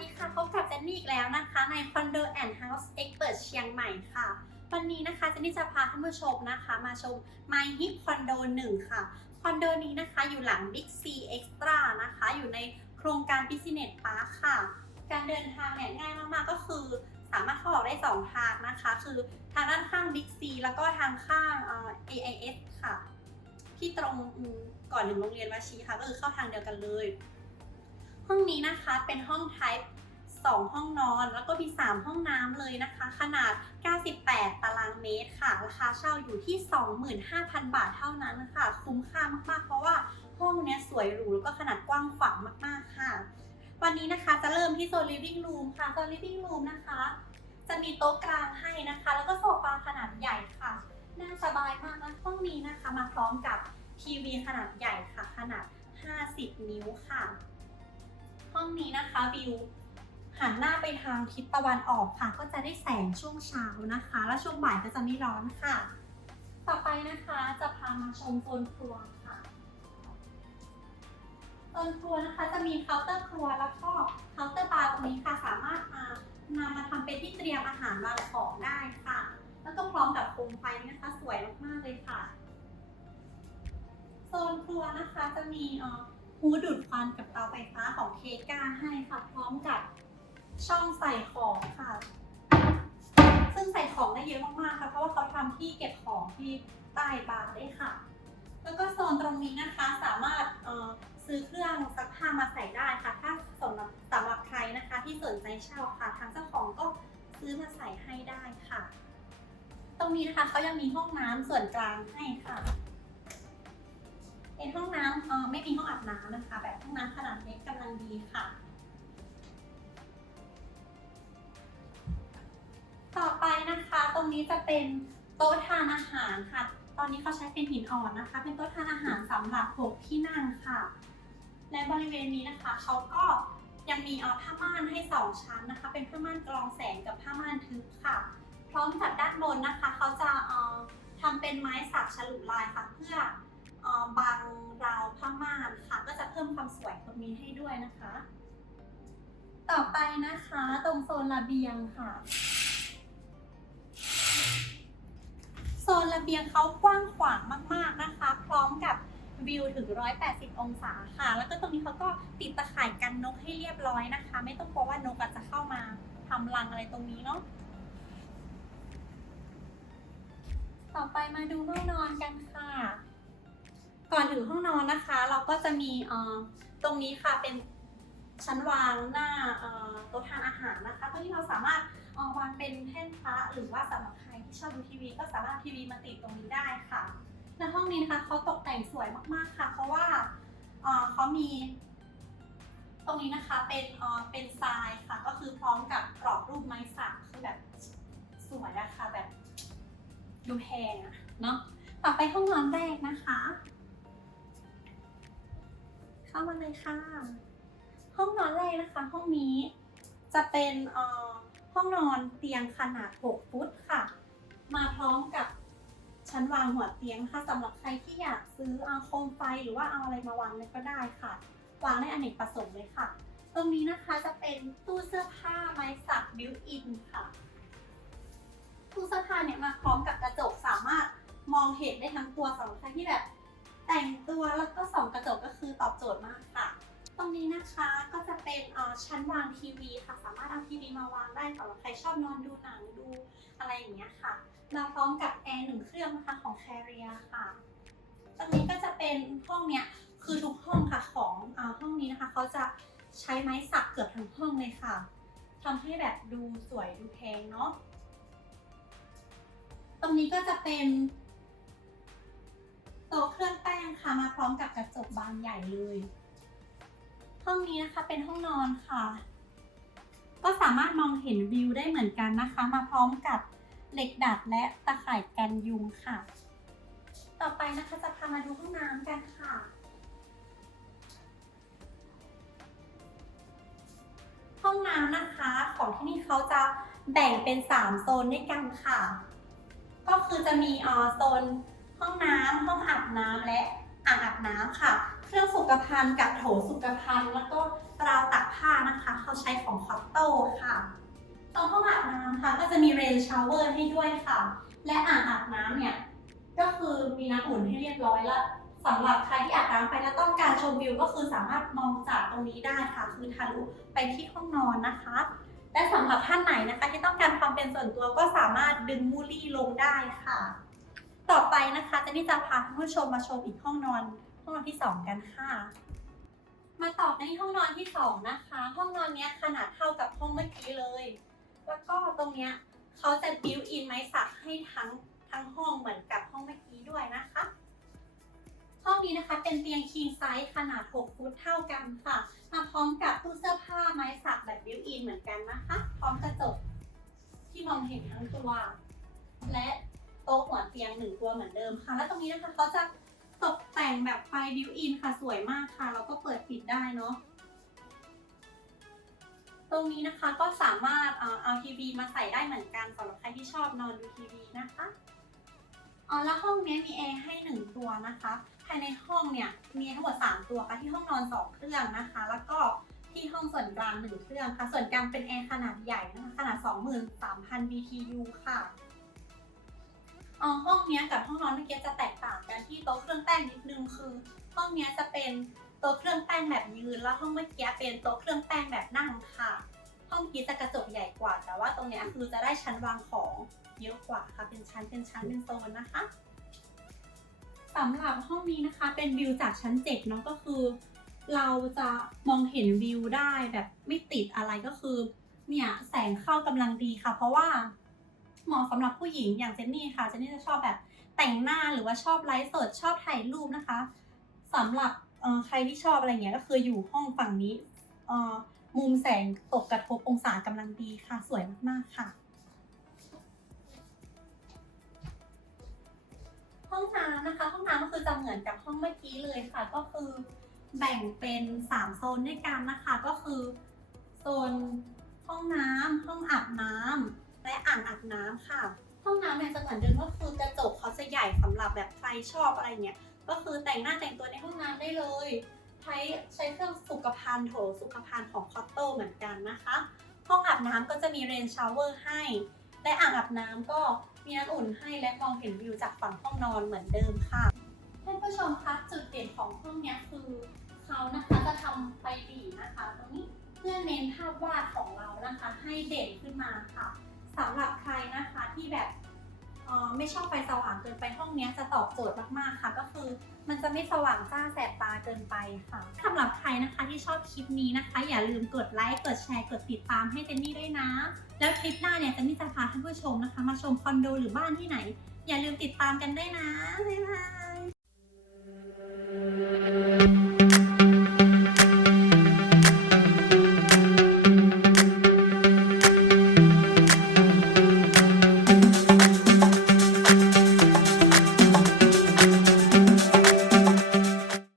ดีค่ะพบกับเจนนี่อีกแล้วนะคะในคอนโดแอนด์เฮาส์เอ็กเปิดเชียงใหม่ค่ะ วันนี้นะคะเจนนี่จะพาท่านผู้ชมนะคะ มาชม My Hip คอนโด1ค่ะ คอนโดนี้นะคะอยู่หลัง Big C Extra นะคะ อยู่ในโครงการ Business Park ค่ะ การเดินทางเนี่ยง่ายมากๆก็คือ สามารถเข้าออกได้ 2 ทางนะคะ คือทางด้านข้าง Big C แล้วก็ทางข้างเอ่อ AIS ค่ะ ที่ตรงก่อนถึงโรงเรียนวชิค่ะก็คือเข้าทางเดียวกันเลย ห้องนี้นะคะเป็นห้อง type 2 ห้องนอน แล้วก็มี 3 ห้องน้ำเลยนะคะ ขนาด 98 ตารางเมตรค่ะ ราคาเช่าอยู่ที่ 25,000 บาทเท่านั้นค่ะ คุ้มค่ามากๆ เพราะว่าห้องเนี้ยสวยหรูแล้วก็ขนาดกว้างขวางมากๆค่ะ วันนี้นะคะจะเริ่มที่โซน living room ค่ะ โซน living room นะคะ จะมีโต๊ะกลางให้นะคะ แล้วก็โซฟาขนาดใหญ่ค่ะ น่าสบายมากนะห้องนี้นะคะ มาพร้อมกับทีวีขนาดใหญ่ค่ะ ขนาด 50 นิ้วค่ะ ห้องนี้นะคะวิวหันหน้าไปทางทิศตะวันออกค่ะ ก็จะได้แสงช่วงเช้านะคะ แล้วช่วงบ่ายก็จะไม่ร้อนค่ะ ต่อไปนะคะจะพามาชมโซนครัวค่ะโซนครัวนะคะจะมีเคาน์เตอร์ครัวแล้วก็เคาน์เตอร์บาร์ตรงนี้ค่ะสามารถมานำมาทำเป็นที่เตรียมอาหารวางของได้ค่ะ แล้วก็พร้อมกับโคมไฟนะคะ สวยมากๆเลยค่ะโซนครัวนะคะจะมี เอ่อฮูดูดควันกับเตาไฟฟ้าของเคก้าให้ค่ะพร้อมกับช่องใส่ของค่ะ ซึ่งใส่ของได้เยอะมากๆค่ะ เพราะว่าเขาทำที่เก็บของที่ใต้บาร์ได้ค่ะ แล้วก็โซนตรงนี้นะคะสามารถเออซื้อเครื่องซักผ้ามาใส่ได้ค่ะ ถ้าสำหรับสำหรับใครนะคะ ที่สนใจเช่าค่ะ ทางเจ้าของก็ซื้อมาใส่ให้ได้ค่ะ ตรงนี้นะคะเขายังมีห้องน้ำส่วนกลางให้ค่ะเป็นห้องน้ำ เออไม่มีห้องอาบน้ำนะคะ แบบห้องน้ำขนาดเล็กกำลังดีค่ะ ต่อไปนะคะ ตรงนี้จะเป็นโต๊ะทานอาหารค่ะ ตอนนี้เขาใช้เป็นหินอ่อนนะคะ เป็นโต๊ะทานอาหารสำหรับหกที่นั่งค่ะ และบริเวณนี้นะคะเขาก็ยังมีเอาผ้าม่านให้สองชั้นนะคะ เป็นผ้าม่านกรองแสงกับผ้าม่านทึบค่ะ พร้อมกับด้านบนนะคะเขาจะเอ่อทำเป็นไม้สักฉลุลายค่ะเพื่อ บังราวผ้าม่านค่ะ ก็จะเพิ่มความสวยตรงนี้ให้ด้วยนะคะ ต่อไปนะคะตรงโซนระเบียงค่ะ โซนระเบียงเขากว้างขวางมาก ๆนะคะ พร้อมกับวิวถึง 180 องศาค่ะ แล้วก็ตรงนี้เขาก็ติดตะข่ายกันนกให้เรียบร้อยนะคะ ไม่ต้องกลัวว่านกจจะเข้ามาทำรังอะไรตรงนี้เนาะ ต่อไปมาดูห้องนอนกันค่ะ ก่อนถึงห้องนอนนะคะ เราก็จะมีตรงนี้ค่ะเป็นชั้นวางหน้าโต๊ะทานอาหารนะคะตรงนี้เราสามารถวางเป็นแท่นพระหรือว่าสำหรับใครที่ชอบดูทีวีก็สามารถทีวีมาติดตรงนี้ได้ค่ะในห้องนี้นะคะเขาตกแต่งสวยมากๆค่ะ เพราะว่าเขามี ตรงนี้นะคะเป็นเป็นทรายค่ะ ก็คือพร้อมกับกรอบรูปไม้สักคือแบบสวยอะค่ะแบบดูแพงอะเนาะต่อไปห้องนอนแรกนะ เลยค่ะ ห้องนอนแรกนะคะ ห้องนี้จะเป็นอ่อห้องนอนเตียงขนาด 6 ฟุตค่ะ มาพร้อมกับชั้นวางหัวเตียงค่ะสำหรับใครที่อยากซื้อเอาโคมไฟหรือว่าเอาอะไรมาวางเนี่ยก็ได้ค่ะ วางได้อเนกประสงค์เลยค่ะ ตรงนี้นะคะจะเป็นตู้เสื้อผ้าไม้สักบิวอินค่ะ ตู้เสื้อผ้าเนี่ยมาพร้อมกับกระจกสามารถมองเห็นได้ทั้งตัวสำหรับใครที่แบบ แต่งตัวแล้วก็ส่องกระจกก็คือตอบโจทย์มากค่ะ ตรงนี้นะคะก็จะเป็นชั้นวางทีวีค่ะ สามารถเอาทีวีมาวางได้สำหรับใครชอบนอนดูหนังดูอะไรอย่างเงี้ยค่ะ มาพร้อมกับแอร์หนึ่งเครื่องนะคะของ Carrier ค่ะ ตรงนี้ก็จะเป็นห้องเนี้ยคือทุกห้องค่ะของอห้องนี้นะคะเขาจะใช้ไม้สักเกือบทั้งห้องเลยค่ะทำให้แบบดูสวยดูแพงเนาะ ตรงนี้ก็จะเป็น ต๊ะเครื่องแป้งค่ะมาพร้อมกับกระจกบานใหญ่เลย ห้องนี้นะคะเป็นห้องนอนค่ะ ก็สามารถมองเห็นวิวได้เหมือนกันนะคะ มาพร้อมกับเหล็กดัดและตะข่ายกันยุงค่ะ ต่อไปนะคะจะพามาดูห้องน้ำกันค่ะห้องน้ำนะคะของที่นี่เขาจะแบ่งเป็น 3 โซนด้วยกันค่ะ ก็คือจะมีออโซน ห้องน้ำห้องอาบน้ำและอ่างอาบน้ำค่ะ เครื่องสุขภัณฑ์กับโถสุขภัณฑ์แล้วก็ราวตักผ้านะคะเขาใช้ของคอตโต้ค่ะตรงห้องอาบน้ำค่ะ ก็จะมีเรนชาวเวอร์ให้ด้วยค่ะ และอ่างอาบน้ำเนี่ยก็คือมีน้ำอุ่นให้เรียบร้อยแล้วสำหรับใครที่อาบน้ำไปแล้วต้องการชมวิวก็คือสามารถมองจากตรงนี้ได้ค่ะ คือทะลุไปที่ห้องนอนนะคะ และสำหรับท่านไหนนะคะ ที่ต้องการความเป็นส่วนตัวก็สามารถดึงมูลลี่ลงได้ค่ะ ต่อไปนะคะเจนนี่จะพาท่านผู้ชมมาชมอีกห้องนอนห้องนอนที่สองกันค่ะ มาต่อในห้องนอนที่สองนะคะ ห้องนอนเนี้ยขนาดเท่ากับห้องเมื่อกี้เลย แล้วก็ตรงเนี้ยเขาจะบิวอินไม้สักให้ทั้งทั้งห้องเหมือนกับห้องเมื่อกี้ด้วยนะคะ ห้องนี้นะคะเป็นเตียง king size ขนาด 6 ฟุตเท่ากันค่ะ มาพร้อมกับตู้เสื้อผ้าไม้สักแบบบิวอินเหมือนกันนะคะ พร้อมกระจกที่มองเห็นทั้งตัว และ โต๊ะหัวเตียงหนึ่งตัวเหมือนเดิมค่ะ และตรงนี้นะคะเขาจะตกแต่งแบบไฟบิวอินค่ะสวยมากค่ะแล้วก็เปิดปิดได้เนาะตรงนี้นะคะก็สามารถเอาทีวีมาใส่ได้เหมือนกันสำหรับใครที่ชอบนอนดูทีวีนะคะอ๋อแล้วห้องนี้มีแอร์ให้หนึ่งตัวนะคะ ภายในห้องเนี่ยมีทั้งหมด3ตัวค่ะที่ห้องนอน 2 เครื่องนะคะ แล้วก็ที่ห้องส่วนกลาง 1 เครื่องค่ะ ส่วนกลางเป็นแอร์ขนาดใหญ่นะคะขนาด 23,000 BTU ค่ะ อ๋อห้องเนี้ยกับห้องนอนเมื่อกี้จะแตกต่างกันที่โต๊ะเครื่องแป้งนิดนึงคือ ห้องเนี้ยจะเป็นโต๊ะเครื่องแป้งแบบยืนแล้วห้องเมื่อกี้เป็นโต๊ะเครื่องแป้งแบบนั่งค่ะ ห้องนี้จะกระจกใหญ่กว่า แต่ว่าตรงเนี้ยคือจะได้ชั้นวางของเยอะกว่าค่ะ เป็นชั้นเป็นชั้นเป็นโซนนะคะสำหรับห้องนี้นะคะเป็นวิวจากชั้นเจ็ดเนาะก็คือ เราจะมองเห็นวิวได้แบบไม่ติดอะไรก็คือเนี่ยแสงเข้ากำลังดีค่ะ เพราะว่า เหมาะสำหรับผู้หญิงอย่างเจนนี่ค่ะ เจนนี่จะชอบแบบแต่งหน้าหรือว่าชอบไลฟ์สดชอบถ่ายรูปนะคะสำหรับใครที่ชอบอะไรเงี้ยก็คืออยู่ห้องฝั่งนี้มุมแสงตกกระทบองศากำลังดีค่ะ สวยมากๆค่ะ ห้องน้ำนะคะ ห้องน้ำก็คือจะเหมือนกับห้องเมื่อกี้เลยค่ะ ก็คือแบ่งเป็น3โซนด้วยกันนะคะ ก็คือโซนห้องน้ำห้องอาบน้ำ และอ่างอาบน้ำค่ะ ห้องน้ำเนี่ยจะเหมือนเดิมก็คือกระจกเขาจะใหญ่สำหรับแบบใครชอบอะไรเงี้ยก็คือแต่งหน้าแต่งตัวในห้องน้ำได้เลย ใช้ใช้เครื่องสุขภัณฑ์โถสุขภัณฑ์ของคอตโต้เหมือนกันนะคะ ห้องอาบน้ำก็จะมีเรนชาวเวอร์ให้ และอ่างอาบน้ำก็มีน้ำอุ่นให้และมองเห็นวิวจากฝั่งห้องนอนเหมือนเดิมค่ะท่านผู้ชมคะจุดเด่นของห้องเนี้ยคือเขานะคะจะทำไฟดีนะคะตรงนี้เพื่อเน้นภาพวาดของเรานะคะ ให้เด่นขึ้นมาค่ะ สำหรับใครนะคะที่แบบเอ่อไม่ชอบไฟสว่างเกินไปห้องเนี้ยจะตอบโจทย์มากๆค่ะ ก็คือมันจะไม่สว่างจ้าแสบตาเกินไปค่ะสำหรับใครนะคะที่ชอบคลิปนี้นะคะ อย่าลืมกดไลค์กดแชร์กดติดตามให้เจนนี่ด้วยนะ แล้วคลิปหน้าเนี่ยเจนนี่จะพาท่านผู้ชมนะคะ มาชมคอนโดหรือบ้านที่ไหน อย่าลืมติดตามกันด้วยนะบ๊ายบาย